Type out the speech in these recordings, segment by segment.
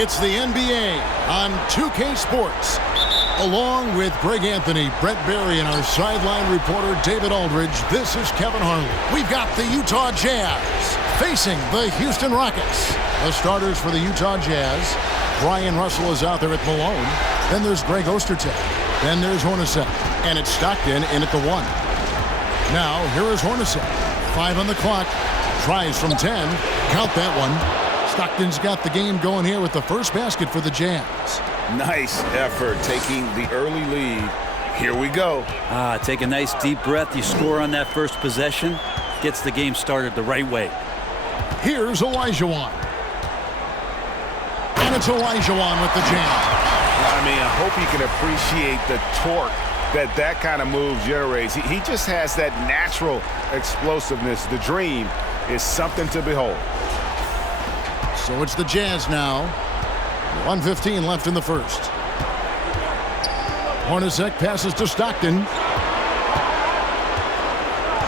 It's the NBA on 2K Sports. Along with Greg Anthony, Brett Berry, and our sideline reporter David Aldridge, this is Kevin Harlan. We've got the Utah Jazz facing the Houston Rockets. The starters for the Utah Jazz. Brian Russell is out there at Malone. Then there's Greg Ostertag. Then there's Hornacek. And it's Stockton in at the 1. Now, here is Hornacek. 5 on the clock. Tries from 10. Count that one. Stockton's got the game going here with the first basket for the Jazz. Nice effort taking the early lead. Here we go. Take a nice deep breath. You score on that first possession. Gets the game started the right way. Here's Olajuwon. And it's Olajuwon with the jam. I mean, I hope you can appreciate the torque that kind of move generates. He just has that natural explosiveness. The dream is something to behold. So it's the Jazz now. 1:15 left in the first. Hornacek passes to Stockton.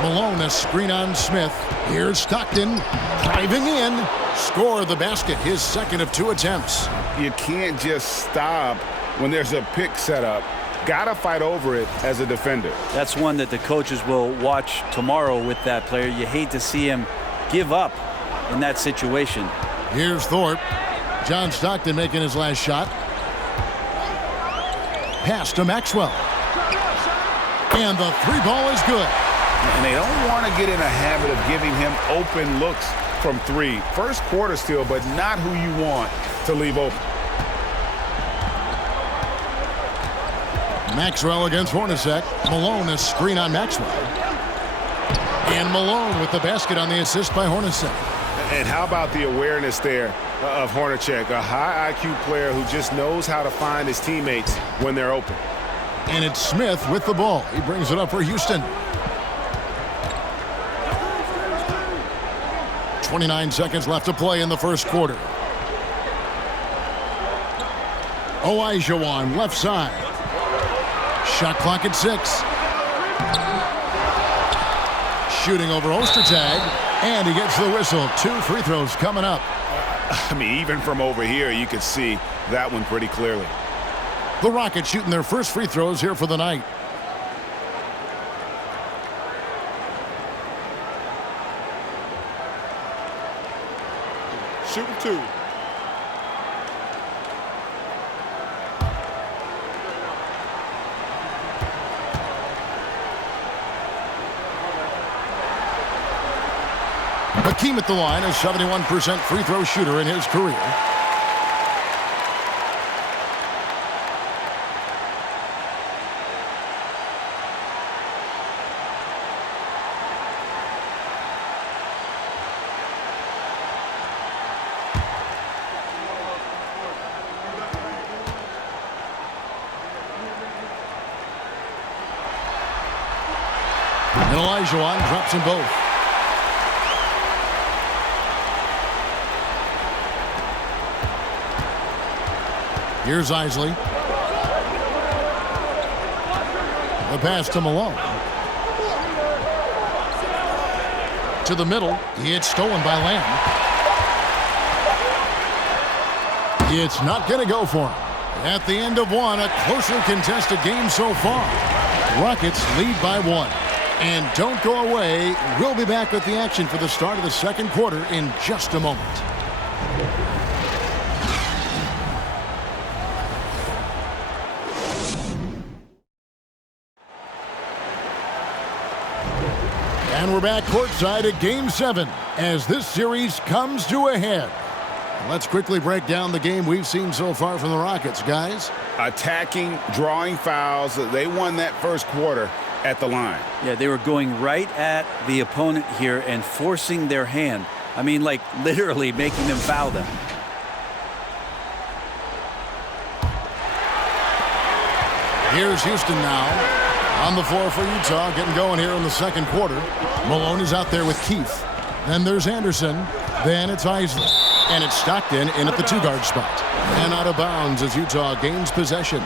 Malone, a screen on Smith. Here's Stockton driving in. Score the basket, his second of 2 attempts. You can't just stop when there's a pick set up. Gotta fight over it as a defender. That's one that the coaches will watch tomorrow with that player. You hate to see him give up in that situation. Here's Thorpe. John Stockton making his last shot. Pass to Maxwell. And the 3 ball is good. And they don't want to get in a habit of giving him open looks from 3. First quarter still, but not who you want to leave open. Maxwell against Hornacek. Malone, a screen on Maxwell. And Malone with the basket on the assist by Hornacek. And how about the awareness there of Hornacek, a high IQ player who just knows how to find his teammates when they're open. And it's Smith with the ball. He brings it up for Houston. 29 seconds left to play in the first quarter. Olajuwon, left side. Shot clock at 6. Shooting over Ostertag, and he gets the whistle. 2 free throws coming up. I mean, even from over here, you could see that one pretty clearly. The Rockets shooting their first free throws here for the night. Shooting 2. Hakeem at the line, a 71% free throw shooter in his career. And Olajuwon drops them both. Here's Isley. The pass to Malone. To the middle. It's stolen by Lamb. It's not going to go for him. At the end of 1, a closely contested game so far. Rockets lead by 1. And don't go away. We'll be back with the action for the start of the second quarter in just a moment. And we're back courtside at Game 7 as this series comes to a head. Let's quickly break down the game we've seen so far from the Rockets, guys. Attacking, drawing fouls. They won that first quarter at the line. Yeah, they were going right at the opponent here and forcing their hand. I mean, like literally making them foul them. Here's Houston now. On the floor for Utah, getting going here in the second quarter. Malone is out there with Keith. Then there's Anderson. Then it's Isley. And it's Stockton in at the 2-guard spot. And out of bounds as Utah gains possession.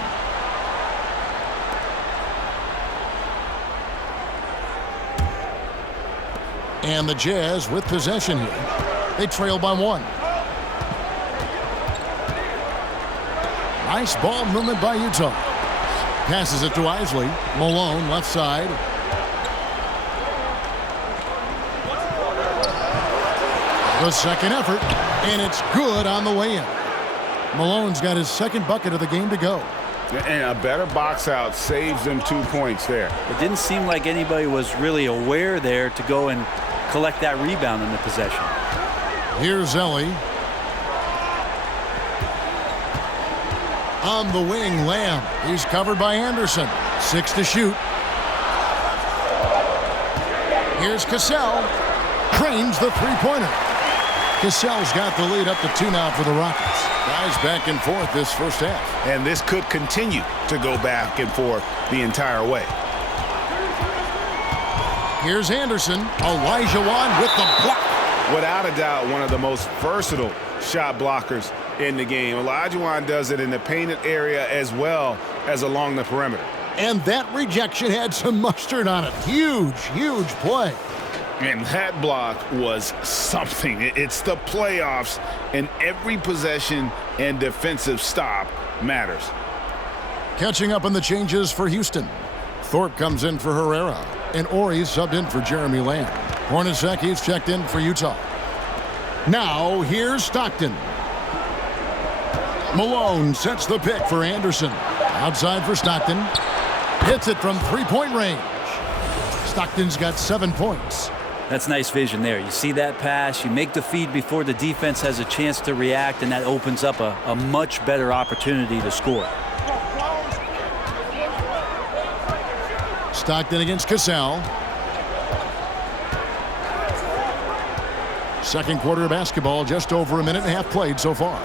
And the Jazz with possession here. They trail by 1. Nice ball movement by Utah. Passes it to Isley. Malone, left side. The second effort, and it's good on the way in. Malone's got his second bucket of the game to go. And a better box out saves them 2 points there. It didn't seem like anybody was really aware there to go and collect that rebound in the possession. Here's Ellie. On the wing, Lamb. He's covered by Anderson. 6 to shoot. Here's Cassell. Cranes the three-pointer. Cassell's got the lead up to 2 now for the Rockets. Guys back and forth this first half. And this could continue to go back and forth the entire way. Here's Anderson. Olajuwon with the block. Without a doubt, one of the most versatile shot blockers in the game. Olajuwon does it in the painted area as well as along the perimeter. And that rejection had some mustard on it. Huge, huge play. And that block was something. It's the playoffs, and every possession and defensive stop matters. Catching up on the changes for Houston. Thorpe comes in for Herrera, and Ori's subbed in for Jeremy Lamb. Hornaceki's checked in for Utah. Now, here's Stockton. Malone sets the pick for Anderson. Outside for Stockton. Hits it from three-point range. Stockton's got 7 points. That's nice vision there. You see that pass, you make the feed before the defense has a chance to react, and that opens up a much better opportunity to score. Stockton against Cassell. Second quarter of basketball, just over a minute and a half played so far.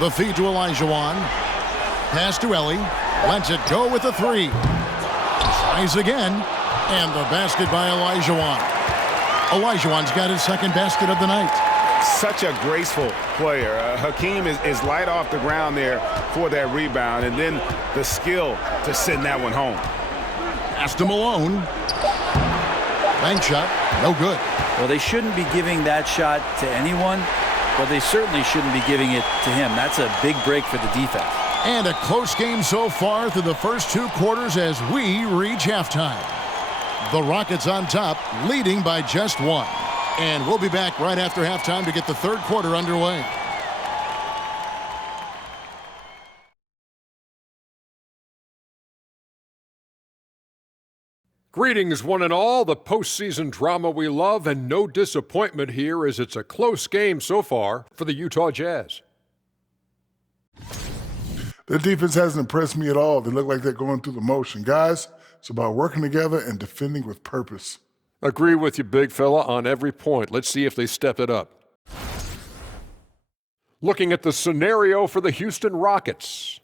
The feed to Olajuwon. Pass to Ellie. Lets it go with a three. Tries again. And the basket by Olajuwon. Olajuwon's got his second basket of the night. Such a graceful player. Hakeem is light off the ground there for that rebound, and then the skill to send that one home. Pass to Malone. Bank shot, no good. Well, they shouldn't be giving that shot to anyone, but they certainly shouldn't be giving it to him. That's a big break for the defense. And a close game so far through the first 2 quarters as we reach halftime. The Rockets on top, leading by just 1. And we'll be back right after halftime to get the third quarter underway. Greetings, one and all. The postseason drama we love, and no disappointment here as it's a close game so far for the Utah Jazz. The defense hasn't impressed me at all. They look like they're going through the motion. Guys, it's about working together and defending with purpose. Agree with you, big fella, on every point. Let's see if they step it up. Looking at the scenario for the Houston Rockets.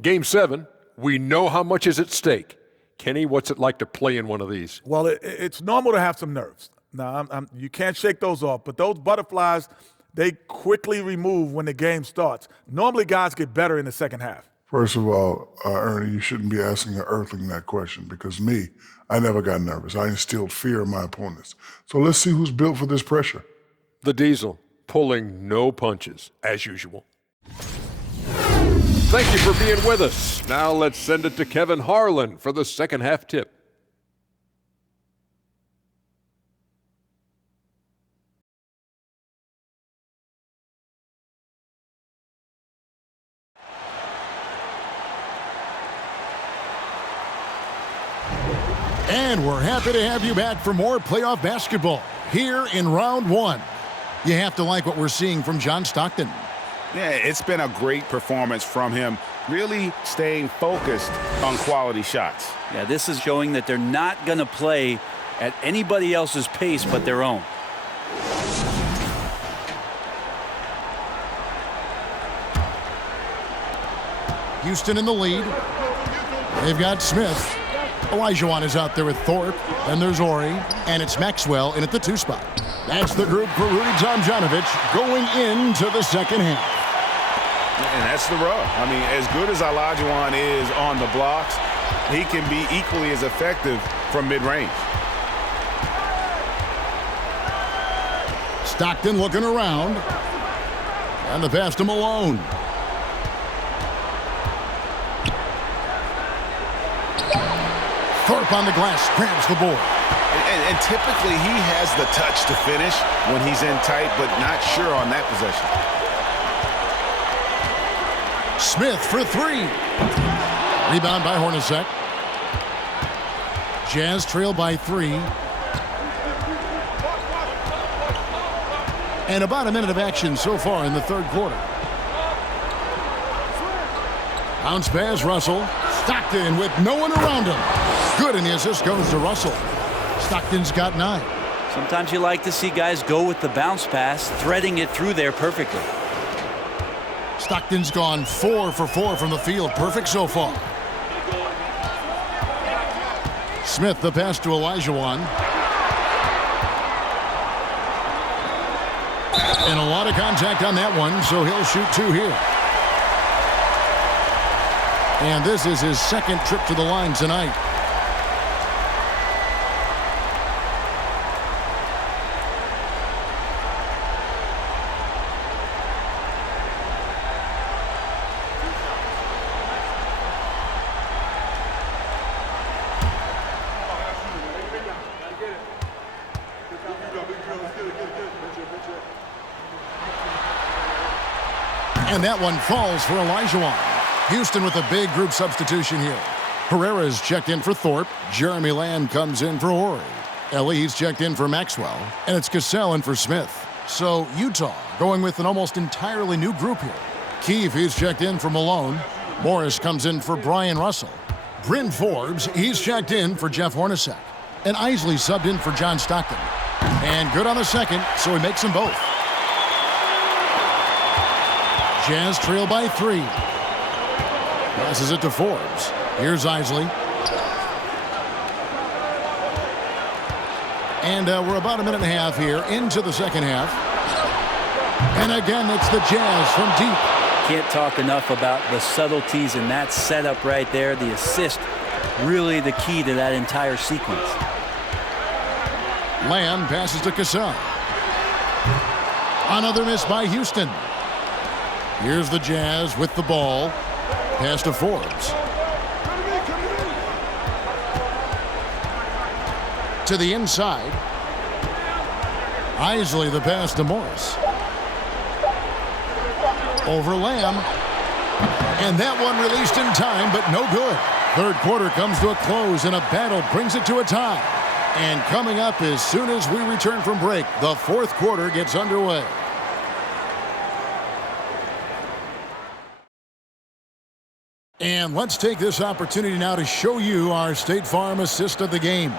Game 7, we know how much is at stake. Kenny, what's it like to play in one of these? Well, it's normal to have some nerves. Now, you can't shake those off, but those butterflies, they quickly remove when the game starts. Normally, guys get better in the second half. First of all, Ernie, you shouldn't be asking an earthling that question because I never got nervous. I instilled fear in my opponents. So let's see who's built for this pressure. The Diesel, pulling no punches, as usual. Thank you for being with us. Now let's send it to Kevin Harlan for the second half tip. And we're happy to have you back for more playoff basketball here in round 1. You have to like what we're seeing from John Stockton. Yeah, it's been a great performance from him, really staying focused on quality shots. Yeah, this is showing that they're not going to play at anybody else's pace but their own. Houston in the lead. They've got Smith. Olajuwon is out there with Thorpe. Then there's Ori. And it's Maxwell in at the 2 spot. That's the group for Rudy Tomjanovich going into the second half. And that's the rub. I mean, as good as Olajuwon is on the blocks, he can be equally as effective from mid-range. Stockton looking around. And the pass to Malone. Thorpe on the glass, grabs the board. And typically he has the touch to finish when he's in tight, but not sure on that possession. Smith for three. Rebound by Hornacek. Jazz trail by 3. And about a minute of action so far in the third quarter. Bounce pass, Russell. Stockton with no one around him. Good, and the assist goes to Russell. Stockton's got 9. Sometimes you like to see guys go with the bounce pass, threading it through there perfectly. Stockton's gone 4 for 4 from the field. Perfect so far. Smith, the pass to Olajuwon. And a lot of contact on that one, so he'll shoot 2 here. And this is his second trip to the line tonight. And that one falls for Olajuwon. Houston with a big group substitution here. Herrera's checked in for Thorpe. Jeremy Lamb comes in for Horry. Elie's checked in for Maxwell. And it's Cassell in for Smith. So Utah going with an almost entirely new group here. Keefe, he's checked in for Malone. Morris comes in for Brian Russell. Bryn Forbes, he's checked in for Jeff Hornacek. And Isley subbed in for John Stockton. And good on the second, so he makes them both. Jazz trail by 3. Passes it to Forbes. Here's Isley. And we're about a minute and a half here into the second half. And again, it's the Jazz from deep. Can't talk enough about the subtleties in that setup right there. The assist, really the key to that entire sequence. Lamb passes to Cassell. Another miss by Houston. Here's the Jazz with the ball. Pass to Forbes. To the inside. Isley, the pass to Morris. Over Lamb. And that one released in time, but no good. Third quarter comes to a close, and a battle brings it to a tie. And coming up as soon as we return from break, the fourth quarter gets underway. And let's take this opportunity now to show you our State Farm assist of the game.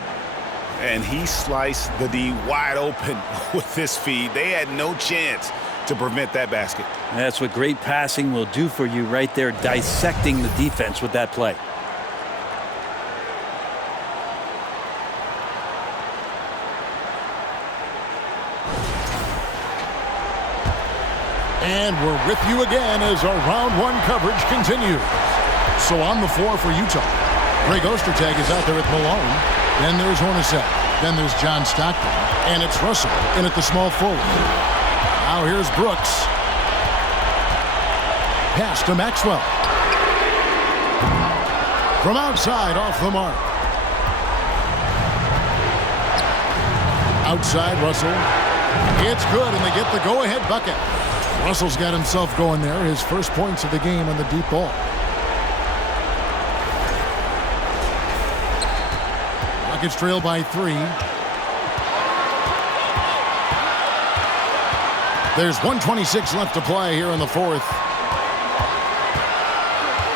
And he sliced the D wide open with this feed. They had no chance to prevent that basket. That's what great passing will do for you right there, dissecting the defense with that play. And we're with you again as our round one coverage continues. So on the floor for Utah, Greg Ostertag is out there with Malone. Then there's Hornacek. Then there's John Stockton. And it's Russell in at the small forward. Now here's Brooks. Pass to Maxwell. From outside, off the mark. Outside, Russell. It's good, and they get the go-ahead bucket. Russell's got himself going there. His first points of the game on the deep ball. Rockets trail by 3. There's 1:26 left to play here in the fourth.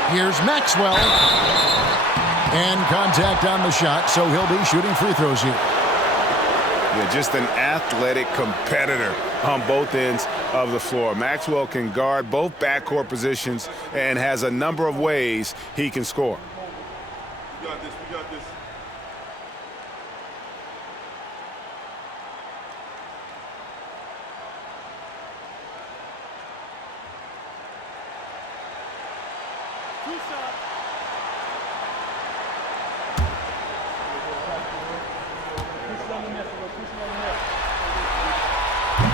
Here's Maxwell. And contact on the shot, so he'll be shooting free throws here. Yeah, just an athletic competitor on both ends of the floor. Maxwell can guard both backcourt positions and has a number of ways he can score. We got this. We got this.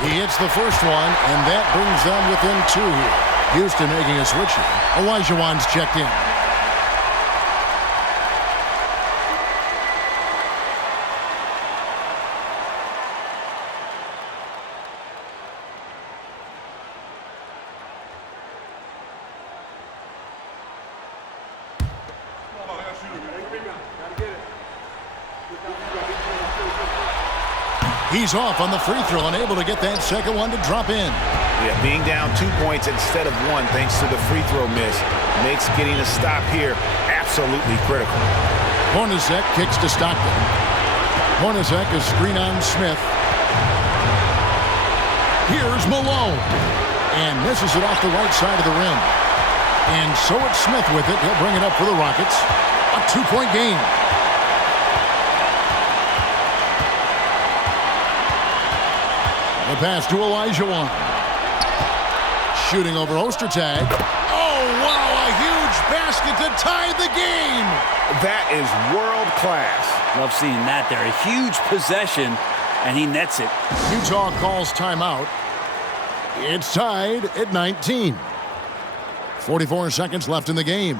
He hits the first one, and that brings them within 2 here. Houston making a switch here. Olajuwon's checked in. He's off on the free throw, unable to get that second one to drop in. Yeah, being down 2 points instead of 1 thanks to the free throw miss makes getting a stop here absolutely critical. Hornacek kicks to Stockton. Hornacek is screen on Smith. Here's Malone. And misses it off the right side of the rim. And so it's Smith with it. He'll bring it up for the Rockets. A 2-point game. The pass to Olajuwon. Shooting over Ostertag. Oh, wow, a huge basket to tie the game. That is world class. Love seeing that there. A huge possession, and he nets it. Utah calls timeout. It's tied at 19. 44 seconds left in the game.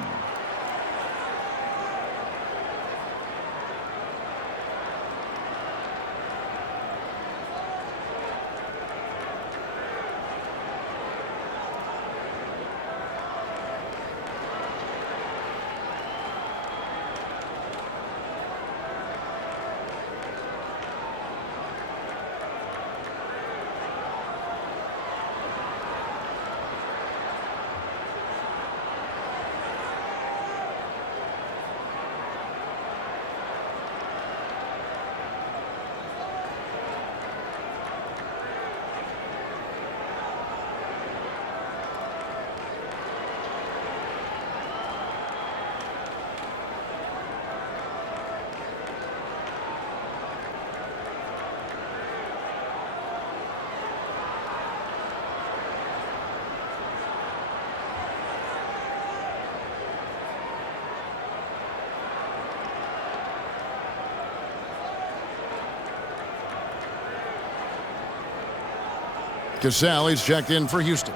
Cassell is checked in for Houston.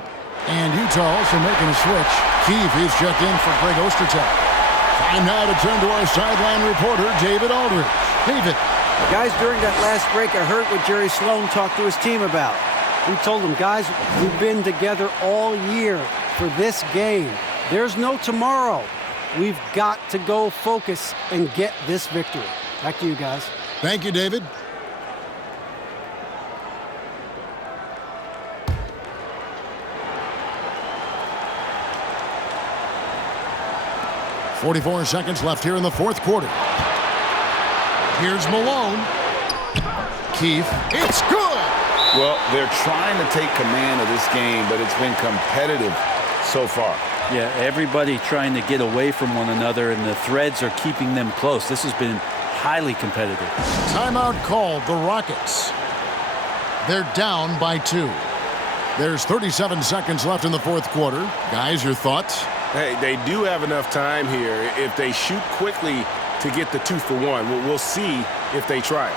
And Utah also making a switch. Keefe is checked in for Greg Ostertag. Time now to turn to our sideline reporter, David Aldridge. David. Guys, during that last break, I heard what Jerry Sloan talked to his team about. He told them, guys, we've been together all year for this game. There's no tomorrow. We've got to go focus and get this victory. Back to you guys. Thank you, David. .44 seconds left here in the fourth quarter. Here's Malone. Keefe. It's good! Well, they're trying to take command of this game, but it's been competitive so far. Yeah, everybody trying to get away from one another, and the threads are keeping them close. This has been highly competitive. Timeout called, the Rockets. They're down by 2. There's 37 seconds left in the fourth quarter. Guys, your thoughts? Hey, they do have enough time here if they shoot quickly to get the 2 for 1. We'll see if they try it.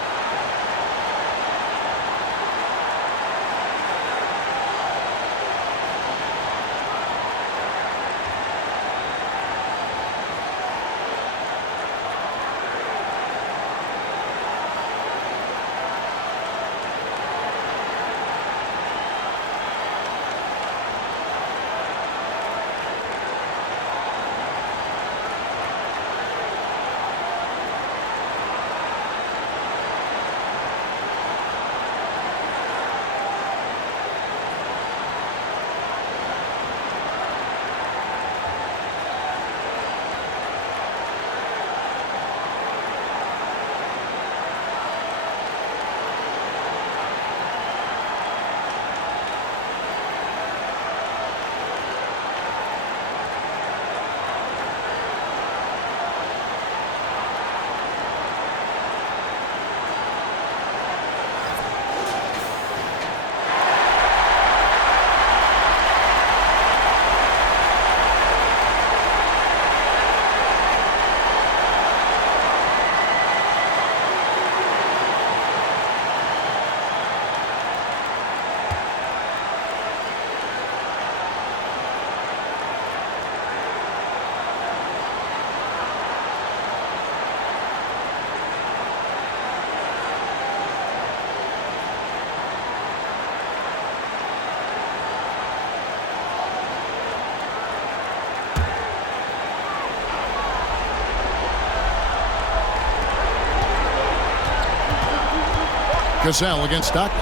Cassell against Stockton.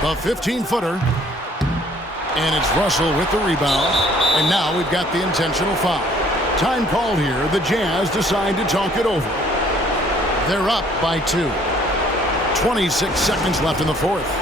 The 15-footer. And it's Russell with the rebound. And now we've got the intentional foul. Time called here. The Jazz decide to talk it over. They're up by 2. 26 seconds left in the fourth.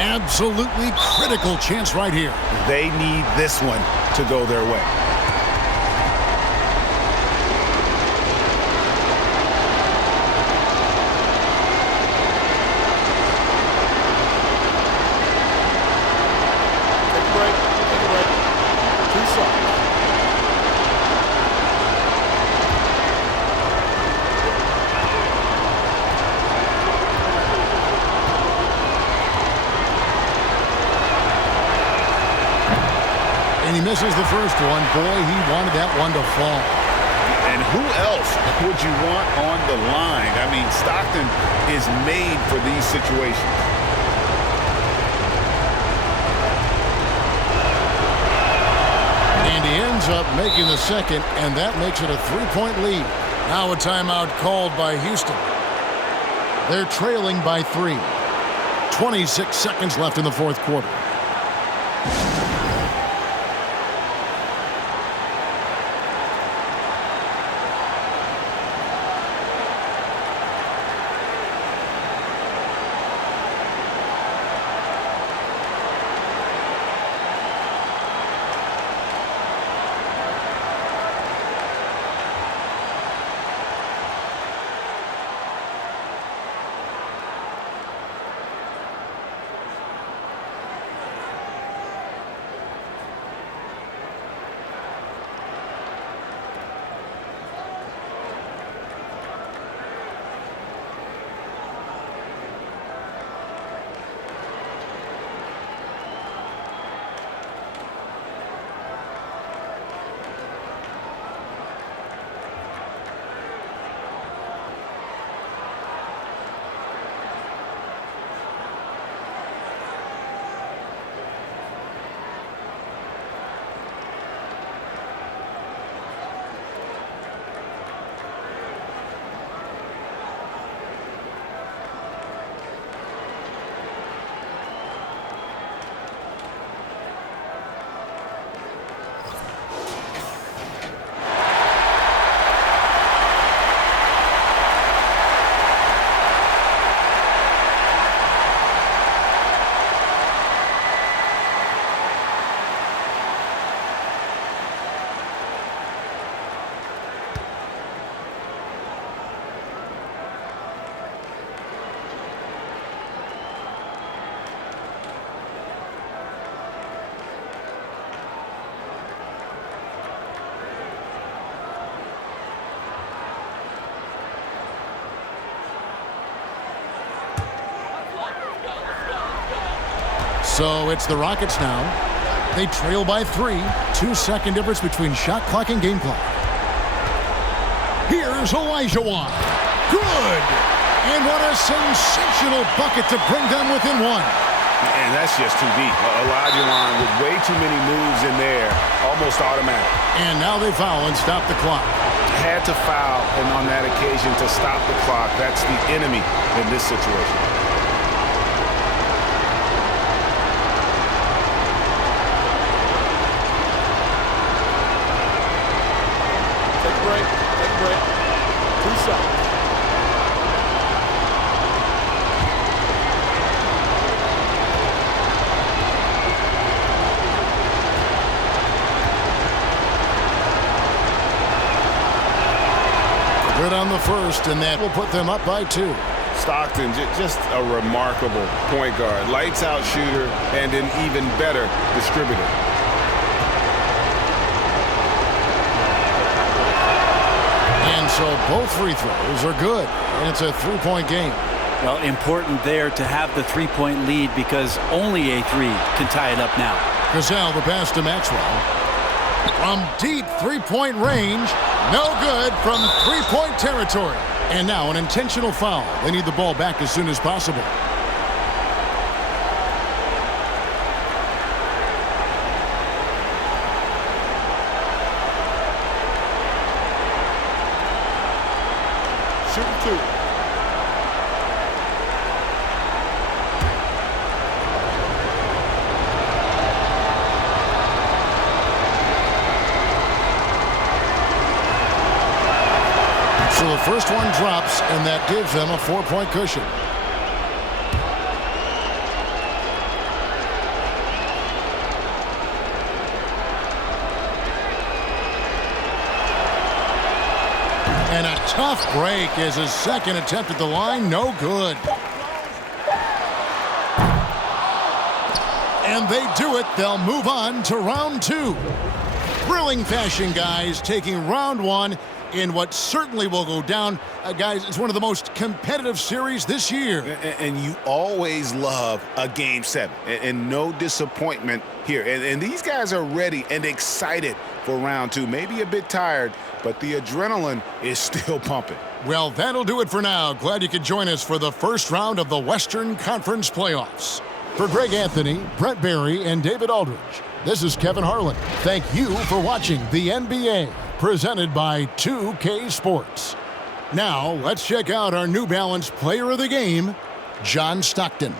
Absolutely critical chance right here. They need this one to go their way. Take a break. Take a break. 2 shots. And he misses the first one. Boy, he wanted that one to fall. And who else would you want on the line? I mean, Stockton is made for these situations. And he ends up making the second, and that makes it a 3-point lead. Now a timeout called by Houston. They're trailing by 3. 26 seconds left in the fourth quarter. So it's the Rockets now. They trail by 3. 2-second difference between shot clock and game clock. Here's Olajuwon. Good! And what a sensational bucket to bring them within 1. And that's just too deep. Olajuwon with way too many moves in there, almost automatic. And now they foul and stop the clock. Had to foul, and on that occasion to stop the clock. That's the enemy in this situation. Take a break. Take a break. 2 seconds. Good on the first, and that will put them up by 2. Stockton, just a remarkable point guard. Lights out shooter and an even better distributor. And so both free throws are good, and it's a 3-point game. Well, important there to have the 3-point lead because only a 3 can tie it up now. Gazelle, the pass to Maxwell. From deep 3-point range, no good from 3-point territory. And now an intentional foul. They need the ball back as soon as possible. Shooting 2. So the first one drops, and that gives them a 4-point cushion. And a tough break as his second attempt at the line, no good. And they do it. They'll move on to round 2. Thrilling fashion, guys, taking round 1 in what certainly will go down. Guys, it's one of the most competitive series this year. And you always love a Game 7. And no disappointment here. And these guys are ready and excited for round 2. Maybe a bit tired, but the adrenaline is still pumping. Well, that'll do it for now. Glad you could join us for the first round of the Western Conference Playoffs. For Greg Anthony, Brett Barry, and David Aldridge, this is Kevin Harlan. Thank you for watching the NBA, presented by 2K Sports. Now, let's check out our New Balance Player of the Game, John Stockton.